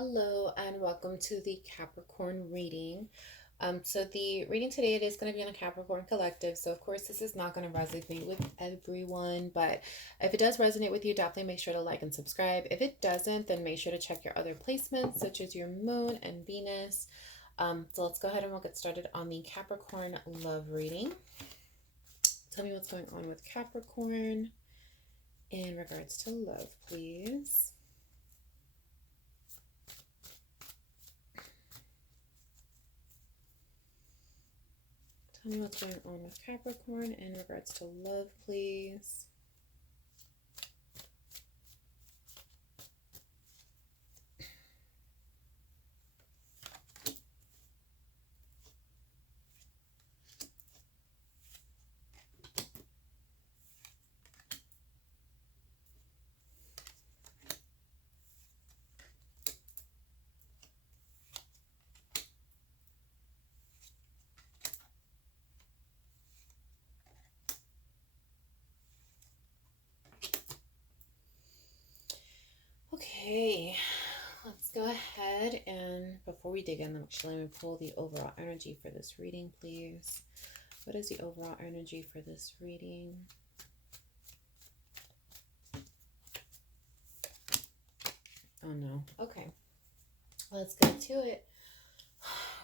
Hello and welcome to the Capricorn reading. So the reading today, it is going to be on a Capricorn collective. So of course this is not going to resonate with everyone, but if it does resonate with you, definitely make sure to like and subscribe. If it doesn't, then make sure to check your other placements, such as your moon and Venus. So let's go ahead and we'll get started on the Capricorn love reading. Tell me what's going on with Capricorn in regards to love, please. Tell me what's going on with Capricorn in regards to love, please. Okay, let's go ahead and before we dig in, actually, let me pull the overall energy for this reading, please. What is the overall energy for this reading? Oh no. Okay, let's get to it.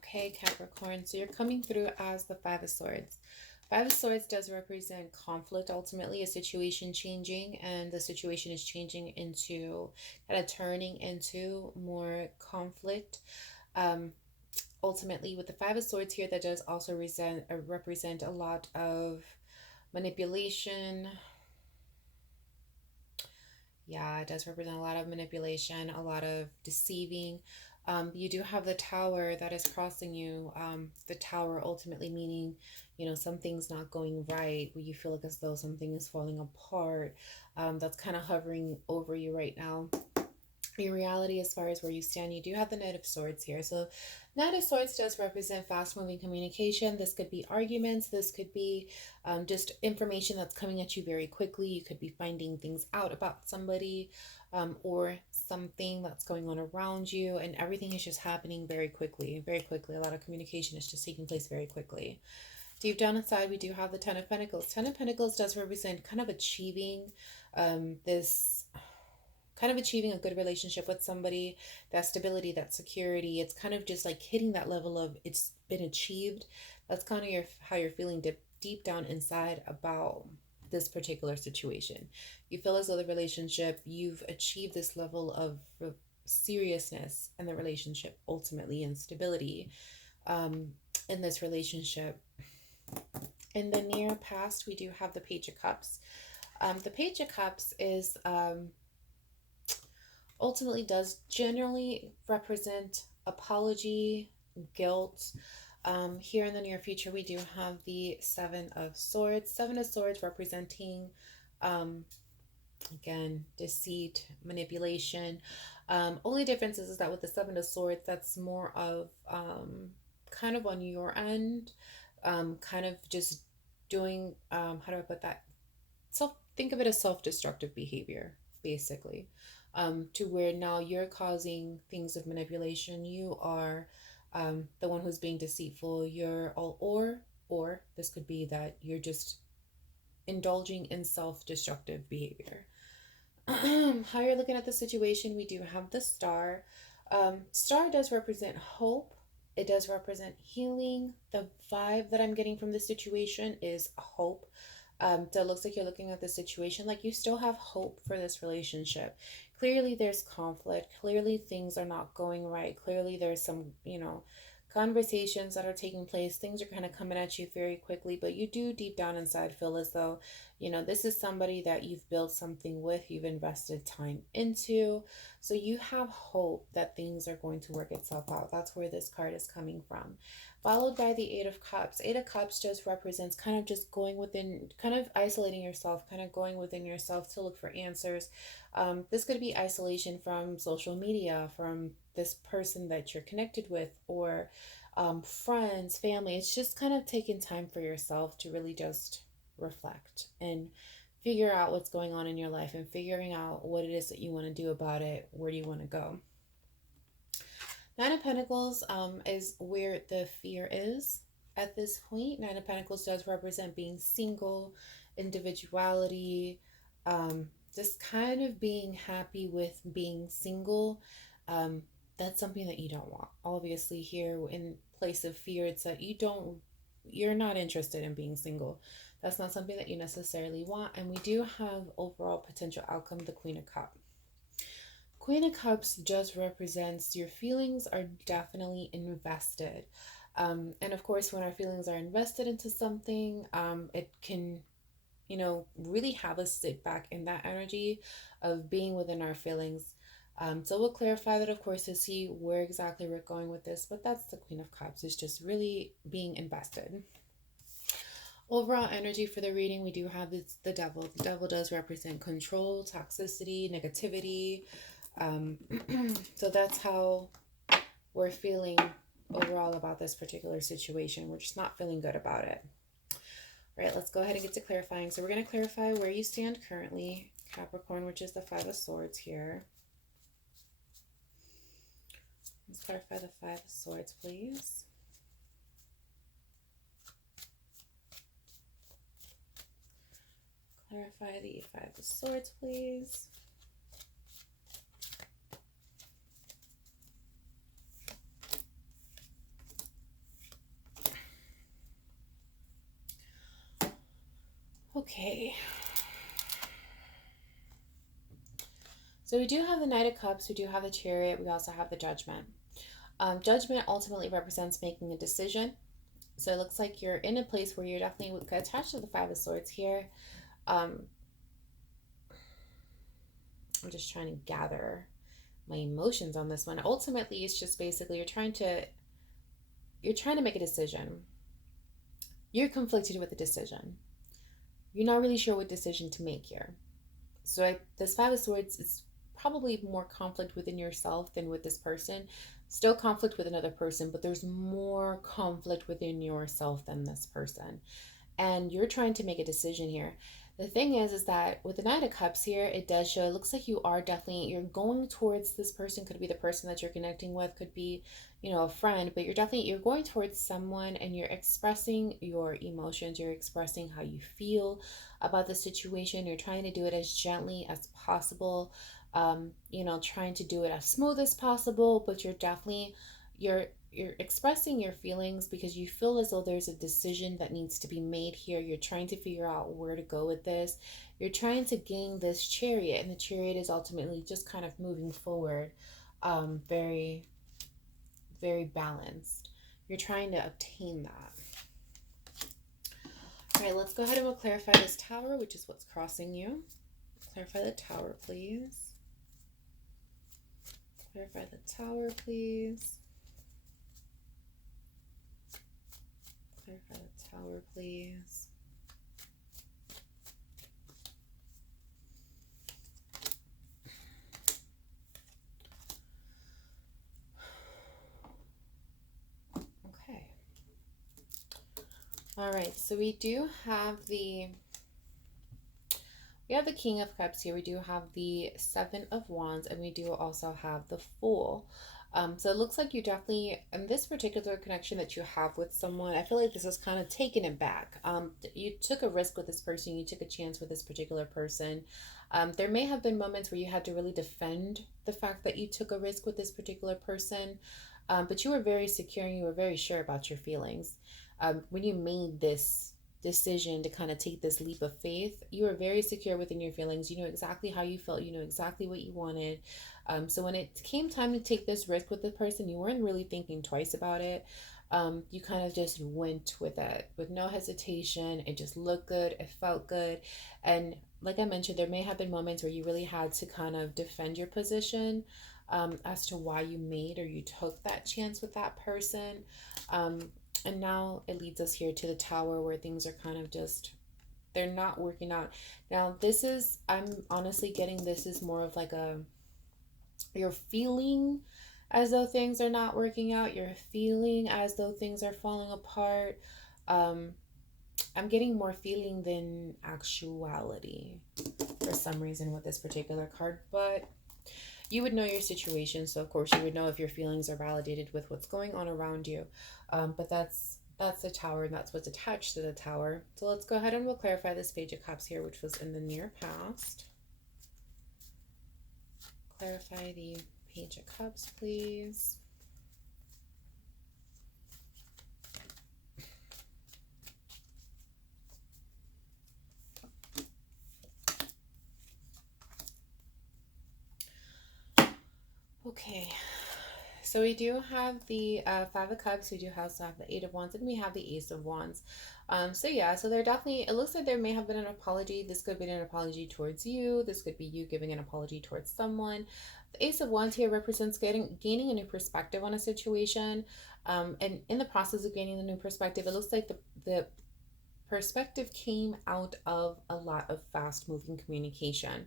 Okay, Capricorn, so you're coming through as the Five of Swords. Five of Swords does represent conflict, ultimately, a situation changing, and the situation is changing into, kind of turning into more conflict. Ultimately, with the Five of Swords here, that does also represent a lot of manipulation. Yeah, it does represent a lot of manipulation, a lot of deceiving. You do have the Tower that is crossing you. The Tower ultimately meaning, something's not going right, where you feel like as though something is falling apart. That's kind of hovering over you right now. In reality, as far as where you stand, you do have the Knight of Swords here. So Knight of Swords does represent fast-moving communication. This could be arguments. This could be just information that's coming at you very quickly. You could be finding things out about somebody or something that's going on around you, and everything is just happening very quickly, very quickly. A lot of communication is just taking place very quickly. Deep down inside, we do have the Ten of Pentacles. Ten of Pentacles does represent kind of achieving this kind of achieving a good relationship with somebody, that stability, that security. It's kind of just like hitting that level of it's been achieved. That's kind of how you're feeling deep down inside about this particular situation. You feel as though the relationship, you've achieved this level of seriousness in the relationship, ultimately, and stability in this relationship. In the near past, we do have the Page of Cups. The Page of Cups is ultimately does generally represent apology, guilt. Here in the near future, we do have the Seven of Swords. Seven of Swords representing, again, deceit, manipulation. Only difference is that with the Seven of Swords, that's more of kind of on your end, kind of just doing, how do I put that? Think of it as self-destructive behavior, basically. To where now you're causing things of manipulation. You are the one who's being deceitful. You're all, or this could be that you're just indulging in self-destructive behavior. How you're looking at the situation, we do have the Star. Star does represent hope. It does represent healing. The vibe that I'm getting from this situation is hope. So it looks like you're looking at the situation like you still have hope for this relationship. Clearly there's conflict. Clearly things are not going right. Clearly there's some, conversations that are taking place. Things are kind of coming at you very quickly, but you do deep down inside feel as though, this is somebody that you've built something with, you've invested time into. So you have hope that things are going to work itself out. That's where this card is coming from. Followed by the Eight of Cups. Eight of Cups just represents kind of just going within, kind of isolating yourself, kind of going within yourself to look for answers. This could be isolation from social media, from this person that you're connected with, or friends, family. It's just kind of taking time for yourself to really just reflect and figure out what's going on in your life and figuring out what it is that you want to do about it. Where do you want to go? Nine of Pentacles is where the fear is at this point. Nine of Pentacles does represent being single, individuality, just kind of being happy with being single. Um, that's something that you don't want. Obviously, here in place of fear, it's that you're not interested in being single. That's not something that you necessarily want. And we do have overall potential outcome, the Queen of Cups. Queen of Cups just represents your feelings are definitely invested. And of course, when our feelings are invested into something, it can, really have us sit back in that energy of being within our feelings. So we'll clarify that, of course, to see where exactly we're going with this. But that's the Queen of Cups, is just really being invested. Overall energy for the reading, we do have the devil. The devil does represent control, toxicity, negativity. So that's how we're feeling overall about this particular situation. We're just not feeling good about it. All right, let's go ahead and get to clarifying. So we're going to clarify where you stand currently, Capricorn, which is the Five of Swords here. Let's clarify the Five of Swords, please. Clarify the Five of Swords, please. Okay. So we do have the Knight of Cups, we do have the Chariot, we also have the Judgment. Judgment ultimately represents making a decision. So it looks like you're in a place where you're definitely attached to the Five of Swords here. I'm just trying to gather my emotions on this one. Ultimately, it's just basically you're trying to make a decision. You're conflicted with the decision. You're not really sure what decision to make here. So this Five of Swords is probably more conflict within yourself than with this person. Still conflict with another person, but there's more conflict within yourself than this person. And you're trying to make a decision here. The thing is that with the Knight of Cups here, it does show, it looks like you're going towards this person. Could be the person that you're connecting with, could be, a friend, but you're going towards someone and you're expressing your emotions. You're expressing how you feel about the situation. You're trying to do it as gently as possible. Trying to do it as smooth as possible, but you're expressing your feelings because you feel as though there's a decision that needs to be made here. You're trying to figure out where to go with this. You're trying to gain this Chariot, and the Chariot is ultimately just kind of moving forward, very, very balanced. You're trying to obtain that. All right, let's go ahead and we'll clarify this Tower, which is what's crossing you. Clarify the Tower, please. Clarify the Tower, please. Clarify the Tower, please. Okay. All right, so we have the King of Cups here. We do have the Seven of Wands, and we do also have the Fool. So it looks like you definitely, in this particular connection that you have with someone, I feel like this is kind of taking it back. You took a risk with this person. You took a chance with this particular person. There may have been moments where you had to really defend the fact that you took a risk with this particular person, but you were very secure and you were very sure about your feelings. When you made this decision to kind of take this leap of faith, you were very secure within your feelings. You knew exactly how you felt. You knew exactly what you wanted. So when it came time to take this risk with the person, you weren't really thinking twice about it. You kind of just went with it with no hesitation. It just looked good. It felt good. And like I mentioned, there may have been moments where you really had to kind of defend your position, as to why you made or you took that chance with that person. And now it leads us here to the Tower, where things are kind of just, they're not working out. Now I'm honestly getting, this is more of like you're feeling as though things are not working out. You're feeling as though things are falling apart. I'm getting more feeling than actuality for some reason with this particular card, but you would know your situation. So of course you would know if your feelings are validated with what's going on around you. But that's the Tower, and that's what's attached to the Tower. So let's go ahead and we'll clarify this Page of Cups here, which was in the near past. Clarify the Page of Cups, please. Okay, so we do have the Five of Cups, we do also have the Eight of Wands, and we have the Ace of Wands. So yeah, so there definitely, it looks like there may have been an apology. This could be an apology towards you. This could be you giving an apology towards someone. The Ace of Wands here represents gaining a new perspective on a situation. And in the process of gaining the new perspective, it looks like the perspective came out of a lot of fast moving communication.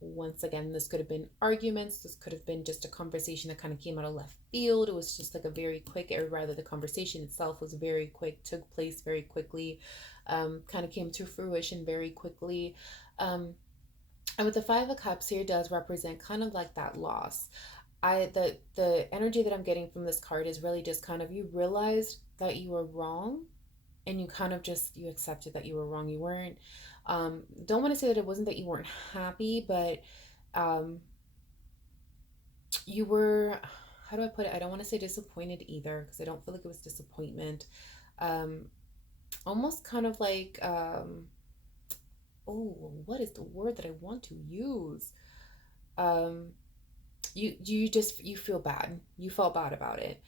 Once again, this could have been arguments. This could have been just a conversation that kind of came out of left field. It was just like a very quick, or rather the conversation itself was very quick, took place very quickly, kind of came to fruition very quickly. And with the Five of Cups here does represent kind of like that loss. The energy that I'm getting from this card is really just kind of, you realized that you were wrong, and you kind of just, you accepted that you were wrong. You weren't, don't want to say that it wasn't that you weren't happy, but you were, how do I put it? I don't want to say disappointed either, because I don't feel like it was disappointment. Almost kind of like, oh, what is the word that I want to use? You feel bad. You felt bad about it.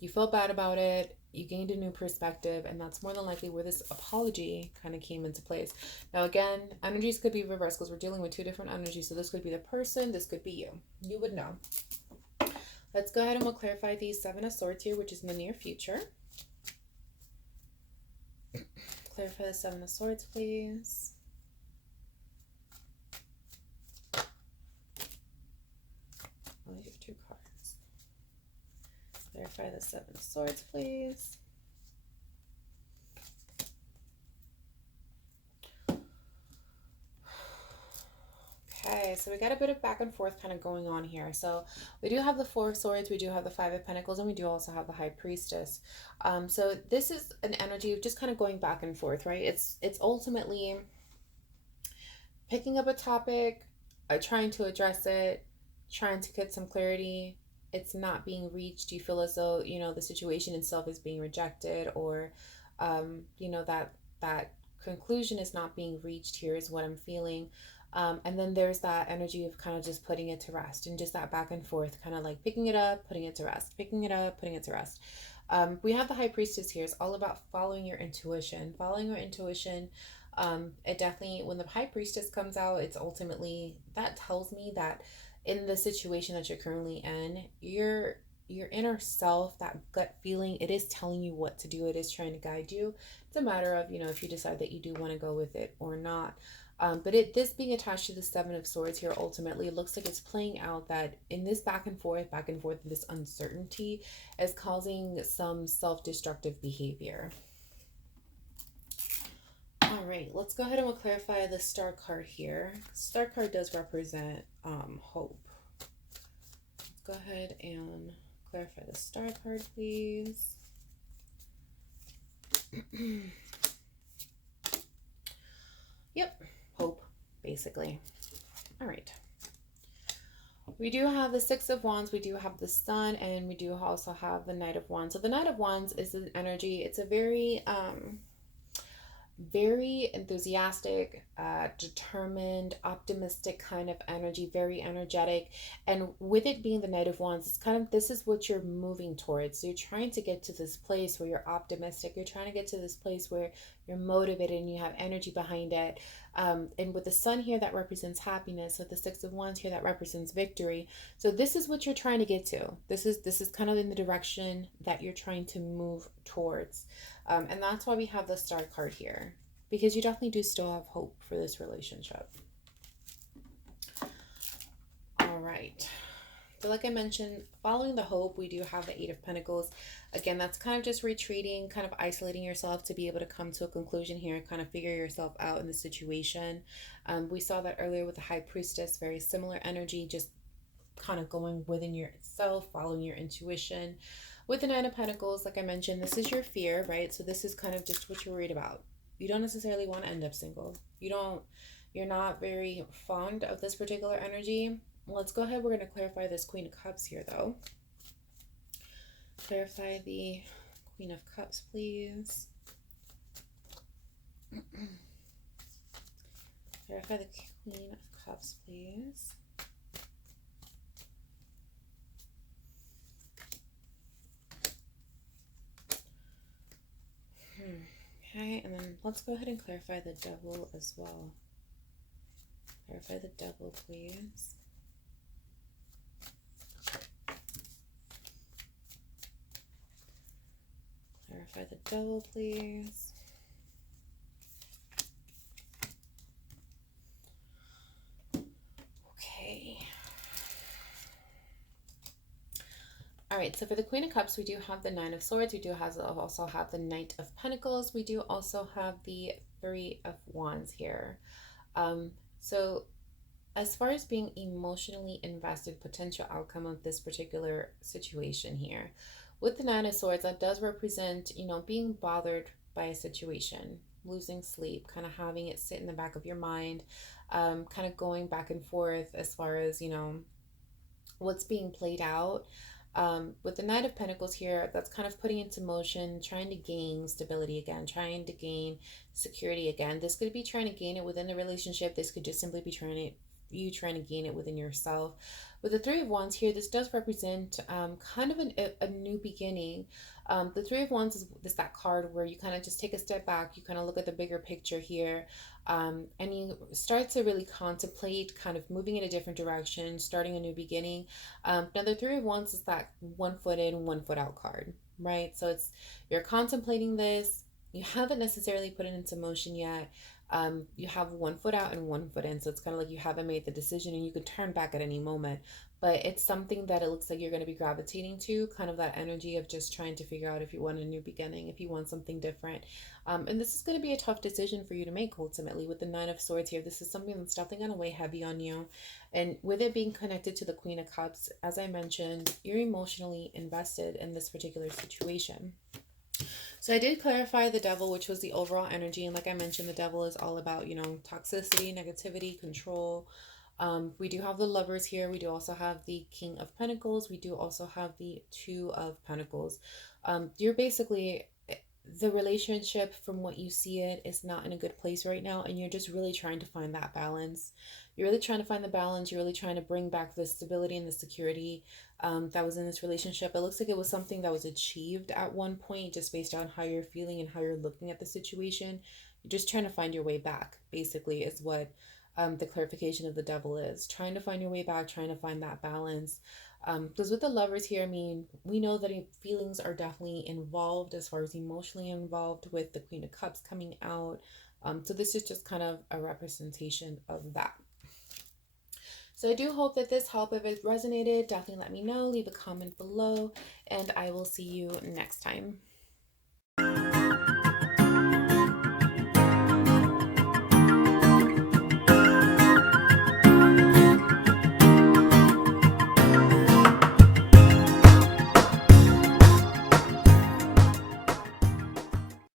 You felt bad about it. You gained a new perspective, and that's more than likely where this apology kind of came into place. Now, again, energies could be reversed because we're dealing with two different energies. So this could be the person, this could be you. You would know. Let's go ahead and we'll clarify the Seven of Swords here, which is in the near future. Clarify the Seven of Swords, please. Only have two cards. Clarify the Seven of Swords, please. Okay, so we got a bit of back and forth kind of going on here. So we do have the Four of Swords, we do have the Five of Pentacles, and we do also have the High Priestess. So this is an energy of just kind of going back and forth, right? It's ultimately picking up a topic, trying to address it, trying to get some clarity. It's not being reached. You feel as though, you know, the situation itself is being rejected, or you know, that conclusion is not being reached. Here is what I'm feeling. And then there's that energy of kind of just putting it to rest, and just that back and forth, kind of like picking it up, putting it to rest, picking it up, putting it to rest. We have the High Priestess here. It's all about following your intuition. Following your intuition. It definitely, when the High Priestess comes out, it's ultimately, that tells me that in the situation that you're currently in, your inner self, that gut feeling, it is telling you what to do. It is trying to guide you. It's a matter of, you know, if you decide that you do want to go with it or not. But this being attached to the Seven of Swords here, ultimately, it looks like it's playing out that in this back and forth, this uncertainty is causing some self-destructive behavior. All right, let's go ahead and we'll clarify the Star card here. Star card does represent hope. Let's go ahead and clarify the Star card, please. Yep, hope, basically. All right. We do have the Six of Wands, we do have the Sun, and we do also have the Knight of Wands. So the Knight of Wands is an energy, it's a very enthusiastic, determined, optimistic kind of energy, very energetic. And with it being the Knight of Wands, it's kind of, this is what you're moving towards. So you're trying to get to this place where you're optimistic. You're trying to get to this place where you're motivated and you have energy behind it. And with the Sun here, that represents happiness. With the Six of Wands here, that represents victory. So this is what you're trying to get to. This is kind of in the direction that you're trying to move towards. And that's why we have the Star card here, because you definitely do still have hope for this relationship. All right. So like I mentioned, following the hope, we do have the Eight of Pentacles. Again, that's kind of just retreating, kind of isolating yourself to be able to come to a conclusion here, kind of figure yourself out in the situation. We saw that earlier with the High Priestess, very similar energy, just kind of going within yourself, following your intuition. With the Nine of Pentacles, like I mentioned, this is your fear, right? So this is kind of just what you're worried about. You don't necessarily want to end up single. You're not very fond of this particular energy. Let's go ahead. We're going to clarify this Queen of Cups here, though. Clarify the Queen of Cups, please. Clarify the Queen of Cups, please. Okay, and then let's go ahead and clarify the Devil as well. Clarify the Devil, please. Clarify the Devil, please. Okay. All right, so for the Queen of Cups, we do have the Nine of Swords. We do also have the Knight of Pentacles. We do also have the Three of Wands here. So as far as being emotionally invested, potential outcome of this particular situation here, with the Nine of Swords, that does represent, being bothered by a situation, losing sleep, kind of having it sit in the back of your mind, kind of going back and forth as far as, what's being played out. With the Knight of Pentacles here, that's kind of putting into motion, trying to gain stability again, trying to gain security again. This could be trying to gain it within the relationship. This could just simply be trying to gain it within yourself. With the Three of Wands here, this does represent kind of a new beginning. The Three of Wands is that card where you kind of just take a step back, you kind of look at the bigger picture here, and you start to really contemplate kind of moving in a different direction, starting a new beginning. Now, the Three of Wands is that 1 foot in, 1 foot out card, right? So you're contemplating this. You haven't necessarily put it into motion yet. You have 1 foot out and 1 foot in. So it's kind of like you haven't made the decision and you could turn back at any moment. But it's something that it looks like you're going to be gravitating to, kind of that energy of just trying to figure out if you want a new beginning, if you want something different. And this is going to be a tough decision for you to make ultimately with the Nine of Swords here. This is something that's definitely going to weigh heavy on you. And with it being connected to the Queen of Cups, as I mentioned, you're emotionally invested in this particular situation. So I did clarify the Devil, which was the overall energy. And like I mentioned, the Devil is all about, toxicity, negativity, control. We do have the Lovers here. We do also have the King of Pentacles. We do also have the Two of Pentacles. You're basically, the relationship, from what you see it, is not in a good place right now. And you're just really trying to find that balance. You're really trying to find the balance. You're really trying to bring back the stability and the security that was in this relationship. It looks like it was something that was achieved at one point, just based on how you're feeling and how you're looking at the situation. You're just trying to find your way back, basically, is what the clarification of the Devil is. Trying to find your way back, trying to find that balance. Because with the Lovers here, we know that feelings are definitely involved, as far as emotionally involved, with the Queen of Cups coming out. So this is just kind of a representation of that. So I do hope that this helped. If it resonated, definitely let me know. Leave a comment below, and I will see you next time.